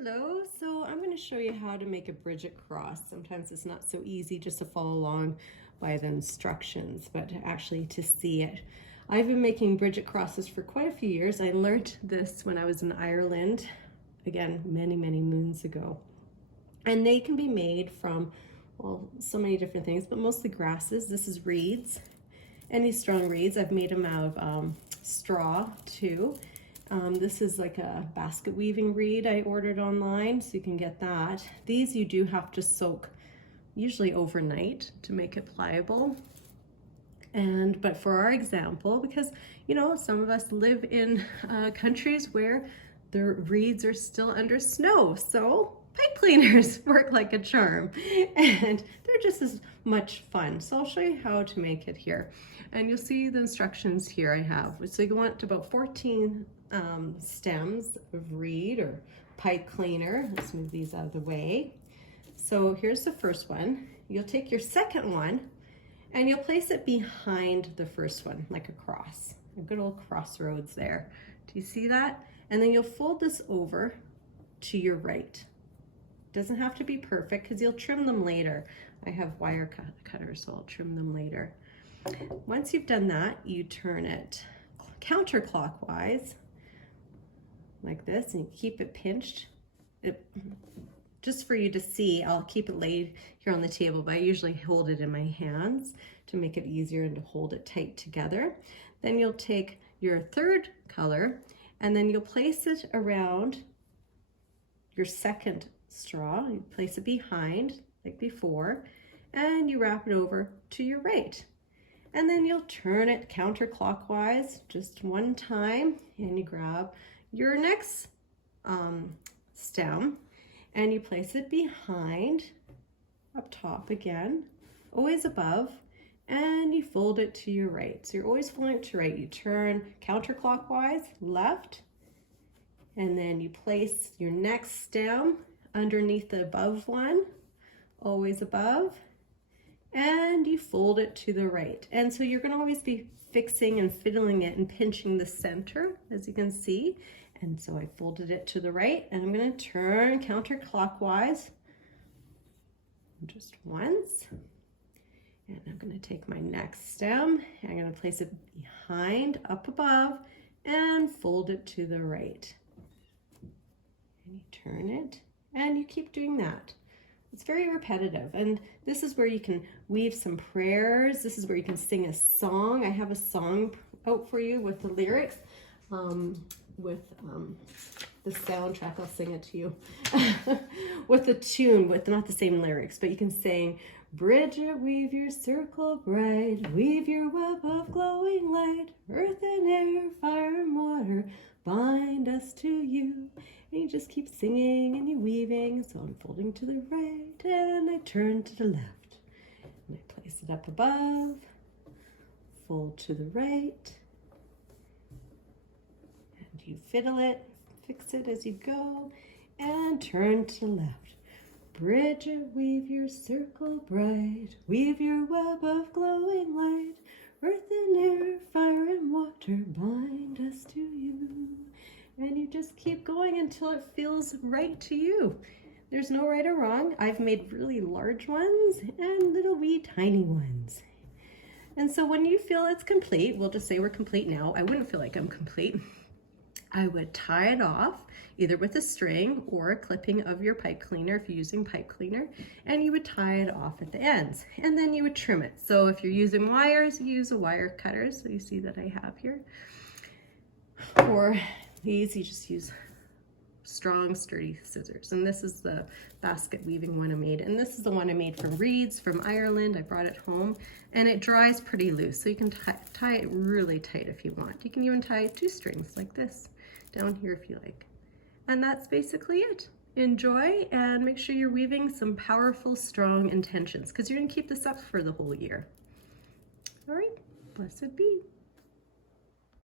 Hello, so I'm going to show you how to make a Brigid cross. Sometimes it's not so easy just to follow along by the instructions, but actually to see it. I've been making Brigid crosses for quite a few years. I learned this when I was in Ireland, again, many moons ago. And they can be made from, well, so many different things, but mostly grasses. This is reeds, any strong reeds. I've made them out of straw too. This is like a basket weaving reed I ordered online, so you can get that. These you do have to soak, usually overnight, to make it pliable. But for our example, because you know, some of us live in countries where the reeds are still under snow, so pipe cleaners work like a charm, and they're just as much fun. So I'll show you how to make it here, and you'll see the instructions here I have. So you want about 14 stems of reed or pipe cleaner. Let's move these out of the way. So here's the first one. You'll take your second one and you'll place it behind the first one, like a cross, a good old crossroads there. Do you see that? And then you'll fold this over to your right. Doesn't have to be perfect because you'll trim them later. I have wire cutters, so I'll trim them later. Once you've done that, you turn it counterclockwise like this, and you keep it pinched. Just for you to see, I'll keep it laid here on the table, but I usually hold it in my hands to make it easier and to hold it tight together. Then you'll take your third color and then you'll place it around your second straw. You place it behind like before, and you wrap it over to your right. And then you'll turn it counterclockwise just one time, and you grab your next stem and you place it behind, up top again, always above, and you fold it to your right. So you're always folding it to your right. You turn counterclockwise, left, and then you place your next stem underneath the above one, always above, and you fold it to the right. And so you're going to always be fixing and fiddling it and pinching the center, as you can see. And so I folded it to the right, and I'm going to turn counterclockwise just once. And I'm going to take my next stem, and I'm going to place it behind, up above, and fold it to the right. And you turn it, and you keep doing that. It's very repetitive, and this is where you can weave some prayers. This is where you can sing a song. I have a song out for you with the lyrics, with the soundtrack. I'll sing it to you with the tune, with not the same lyrics, but you can sing, Brigid, weave your circle bright, weave your web of glowing light, earth and air, fire and water, bind us to you. And you just keep singing and you weaving. So I'm folding to the right and I turn to the left. And I place it up above, fold to the right, and you fiddle it, fix it as you go, and turn to the left. Brigid, weave your circle bright, weave your web of glowing light, earth and air, fire and water, bind us to you. And you just keep going until it feels right to you. There's no right or wrong. I've made really large ones and little wee tiny ones. And so when you feel it's complete, we'll just say we're complete now. I wouldn't feel like I'm complete. I would tie it off either with a string or a clipping of your pipe cleaner if you're using pipe cleaner, and you would tie it off at the ends, and then you would trim it. So if you're using wires, you use a wire cutter. So you see that I have here. Or these, you just use strong, sturdy scissors. And this is the basket weaving one I made. And this is the one I made from reeds from Ireland. I brought it home, and it dries pretty loose. So you can tie it really tight if you want. You can even tie 2 strings like this down here if you like. And that's basically it. Enjoy, and make sure you're weaving some powerful, strong intentions, because you're going to keep this up for the whole year. All right, blessed be.